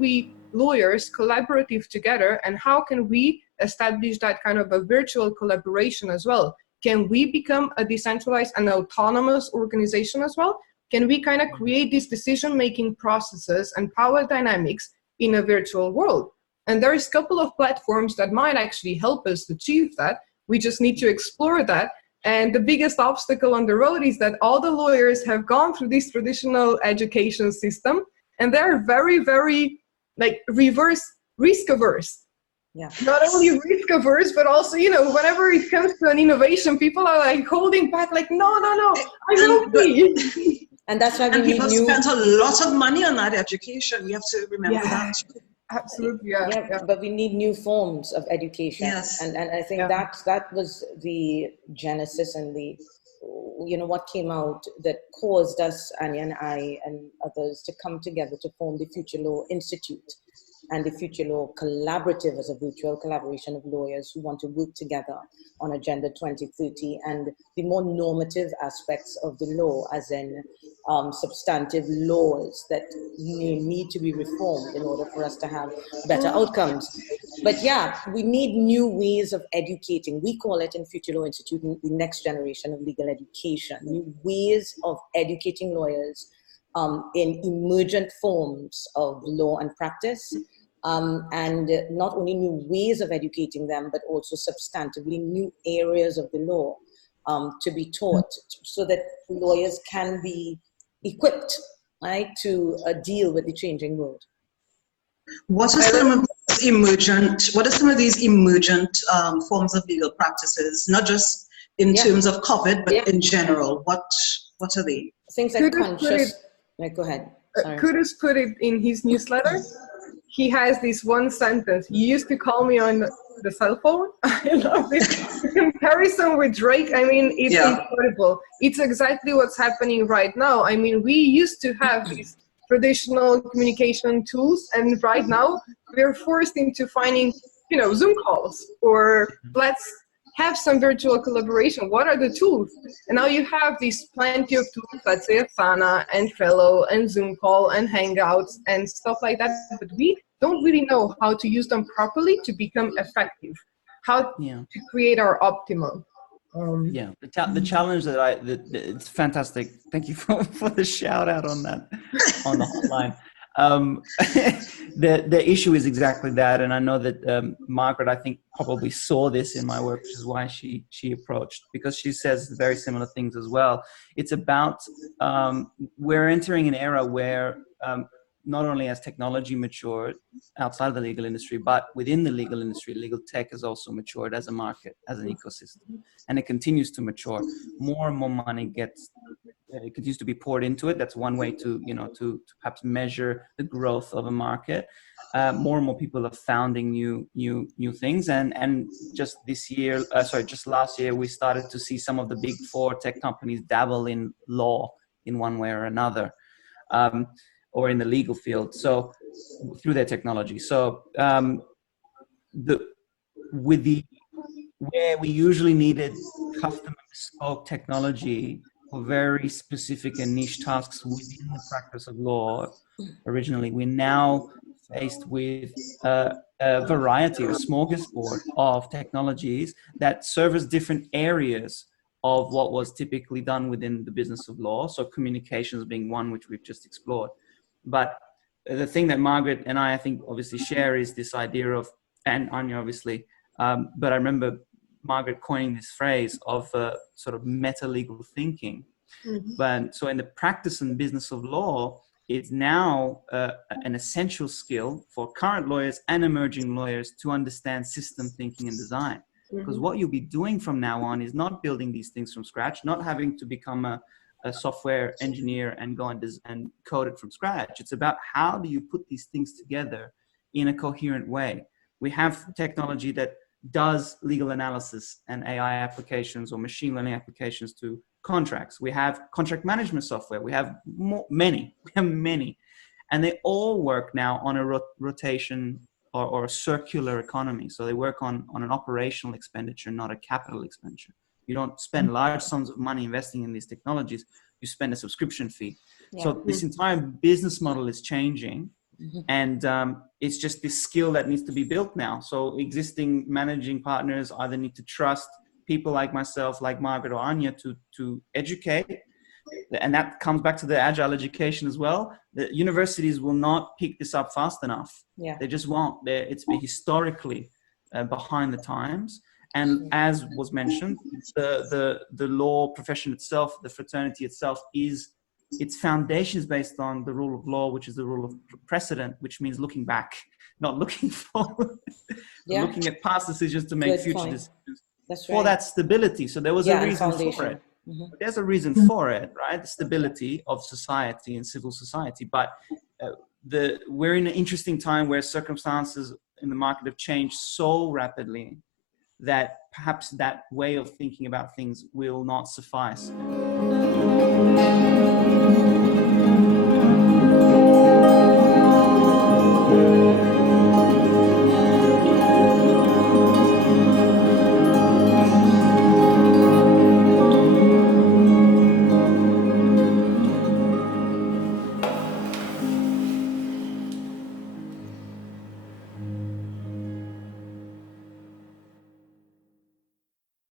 we lawyers collaborative together, and how can we establish that kind of a virtual collaboration as well? Can we become a decentralized and autonomous organization as well? Can we kind of create these decision-making processes and power dynamics in a virtual world? And there is a couple of platforms that might actually help us achieve that. We just need to explore that. And the biggest obstacle on the road is that all the lawyers have gone through this traditional education system, and they're very, very like reverse risk averse. Yeah. Not only risk averse, but also, you know, whenever it comes to an innovation, people are like holding back, like, no, I will be. And that's why we need people spent a lot of money on that education. We have to remember that. Absolutely, But we need new forms of education. Yes. And I think that was the genesis and the, you know, what came out that caused us, Anja and I and others, to come together to form the Future Law Institute and the Future Law Collaborative as a virtual collaboration of lawyers who want to work together on Agenda 2030 and the more normative aspects of the law, as in substantive laws that need to be reformed in order for us to have better outcomes. But yeah, we need new ways of educating. We call it in Future Law Institute the next generation of legal education, new ways of educating lawyers in emergent forms of law and practice. And not only new ways of educating them, but also substantively new areas of the law to be taught so that lawyers can be equipped, right, to deal with the changing world. What are some of these emergent forms of legal practices, not just in terms of COVID, but in general? What are they? Things like conscious. Go ahead. Kudos put it in his newsletter. He has this one sentence: "You used to call me on the cell phone." I love this. The comparison with Drake, I mean, it's incredible. It's exactly what's happening right now. I mean, we used to have these traditional communication tools, and right now we're forced into finding, you know, Zoom calls, or let's have some virtual collaboration. What are the tools? And now you have these plenty of tools, let's say Asana and Trello and Zoom call and Hangouts and stuff like that, but we don't really know how to use them properly to become effective, how to create our optimum. The challenge that it's fantastic. Thank you for the shout out on that, on the hotline. The issue is exactly that, and I know that Margaret, I think, probably saw this in my work, which is why she approached, because she says very similar things as well. It's about we're entering an era where not only has technology matured outside of the legal industry, but within the legal industry, legal tech has also matured as a market, as an ecosystem, and it continues to mature. More and more money it continues to be poured into it. That's one way to perhaps measure the growth of a market. More and more people are founding new things, and just last year, we started to see some of the big 4 tech companies dabble in law in one way or another, or in the legal field. So through their technology. So where we usually needed custom bespoke technology for very specific and niche tasks within the practice of law originally, we're now faced with a variety, a smorgasbord of technologies that service different areas of what was typically done within the business of law. So communications being one, which we've just explored. But the thing that Margaret and I think, obviously share is this idea of, and Anja, obviously, but I remember Margaret coining this phrase of sort of meta-legal thinking. Mm-hmm. But so in the practice and business of law, it's now an essential skill for current lawyers and emerging lawyers to understand system thinking and design. Because what you'll be doing from now on is not building these things from scratch, not having to become a software engineer and go and code it from scratch. It's about how do you put these things together in a coherent way. We have technology that does legal analysis and AI applications or machine learning applications to contracts. We have contract management software. We have many, and they all work now on a rotation or a circular economy. So they work on an operational expenditure, not a capital expenditure. You don't spend large sums of money investing in these technologies. You spend a subscription fee. Yeah. So this entire business model is changing And it's just this skill that needs to be built now. So existing managing partners either need to trust people like myself, like Margaret or Anja, to educate. And that comes back to the agile education as well. The universities will not pick this up fast enough. Yeah. They just won't. It's been historically behind the times. And as was mentioned, the law profession itself, the fraternity itself, its foundation is based on the rule of law, which is the rule of precedent, which means looking back, not looking forward, looking at past decisions to make future decisions. That's right. For that stability. So there was a reason for it. There's a reason for it, right? The stability of society and civil society. But we're in an interesting time where circumstances in the market have changed so rapidly that perhaps that way of thinking about things will not suffice.